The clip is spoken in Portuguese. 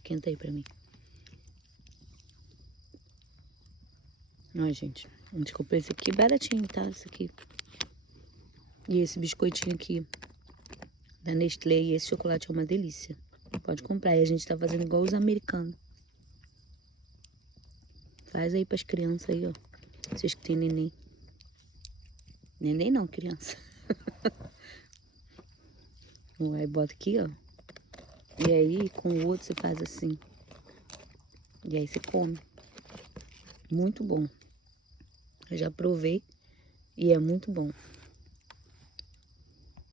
Esquenta aí pra mim. Ó, gente. A gente comprou esse aqui baratinho, tá? Esse aqui. E esse biscoitinho aqui da Nestlé. E esse chocolate é uma delícia. Pode comprar. E a gente tá fazendo igual os americanos. Faz aí pras crianças aí, ó. Vocês que tem neném. Neném não, criança. Aí bota aqui, ó. E aí, com o outro você faz assim. E aí você come. Muito bom. Eu já provei e é muito bom.